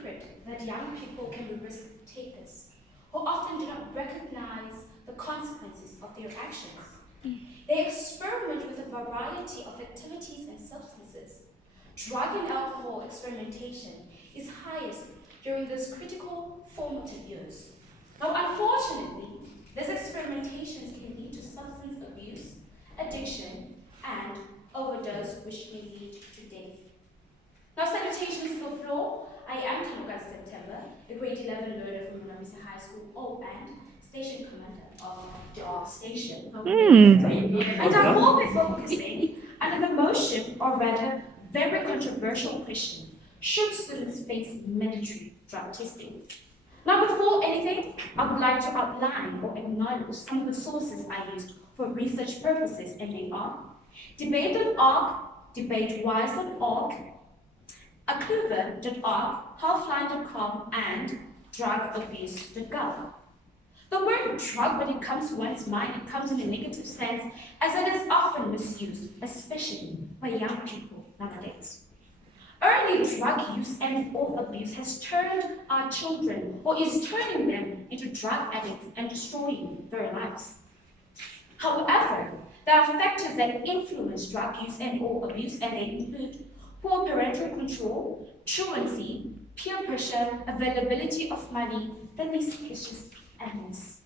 secret that young people can be risk takers, who often do not recognize the consequences of their actions. They experiment with a variety of activities and substances. Drug and alcohol experimentation is highest during those critical formative years. Now, unfortunately, these experimentations can lead to substance abuse, addiction, and overdose, which may lead to death. Now, salutations to the floor. I am Tanuka September, the grade 11 learner from Munamisa High School, and station commander of the ARC station. And I will be focusing on the motion, or rather, very controversial question: should students face mandatory drug testing? Now, before anything, I would like to outline or acknowledge some of the sources I used for research purposes, and they are debate.org, debatewise.org, acluva.org, healthline.com, and drugabuse.gov. The word drug, when it comes to one's mind, it comes in a negative sense, as it is often misused, especially by young people nowadays. Early drug use and or abuse has turned our children, or is turning them, into drug addicts and destroying their lives. However, there are factors that influence drug use and or abuse, and they include poor parental control, truancy, peer pressure, availability of money, the list is just endless.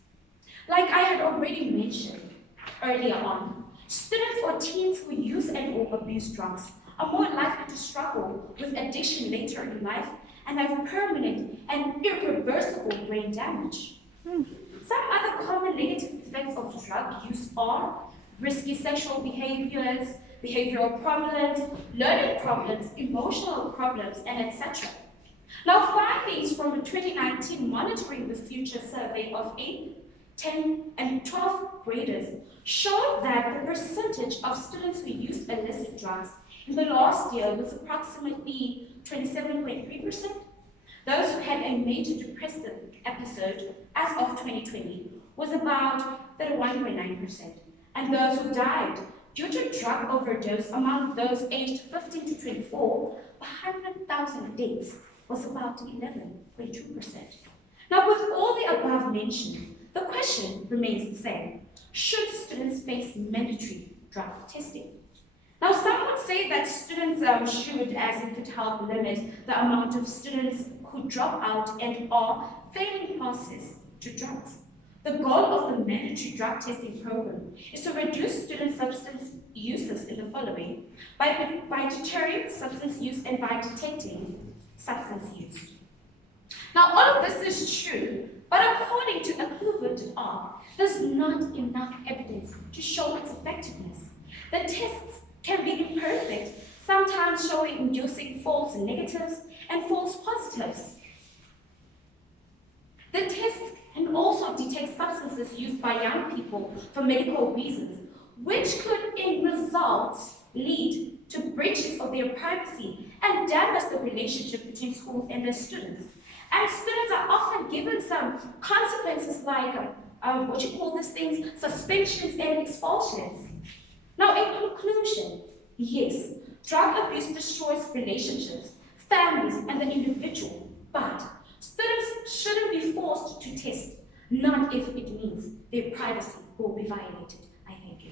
Like I had already mentioned earlier on, students or teens who use and or abuse drugs are more likely to struggle with addiction later in life and have permanent and irreversible brain damage. Some other common negative effects of drug use are risky sexual behaviors, behavioral problems, learning problems, emotional problems, and etc. Now, findings from the 2019 Monitoring the Future survey of 8, 10, and 12 graders showed that the percentage of students who used illicit drugs in the last year was approximately 27.3%. Those who had a major depressive episode as of 2020 was about 31.9%. And those who died due to drug overdose among those aged 15 to 24, 100,000 deaths was about 11.2%. Now, with all the above mentioned, the question remains the same: should students face mandatory drug testing? Now, some would say that students should, as it could help limit the amount of students who drop out and are failing classes to drugs. The goal of the mandatory drug testing program is to reduce student substance uses in the following: by deterring substance use and by detecting substance use. Now, all of this is true, but according to acluva.org, there's not enough evidence to show its effectiveness. The tests can be imperfect, sometimes inducing false negatives and false positives. The tests can also detect substances used by young people for medical reasons, which could in results lead to breaches of their privacy and damage the relationship between schools and their students. And students are often given some consequences like, suspensions and expulsions. Now, in conclusion, yes, drug abuse destroys relationships, families, and the individual, but students shouldn't be forced to test, not if it means their privacy will be violated.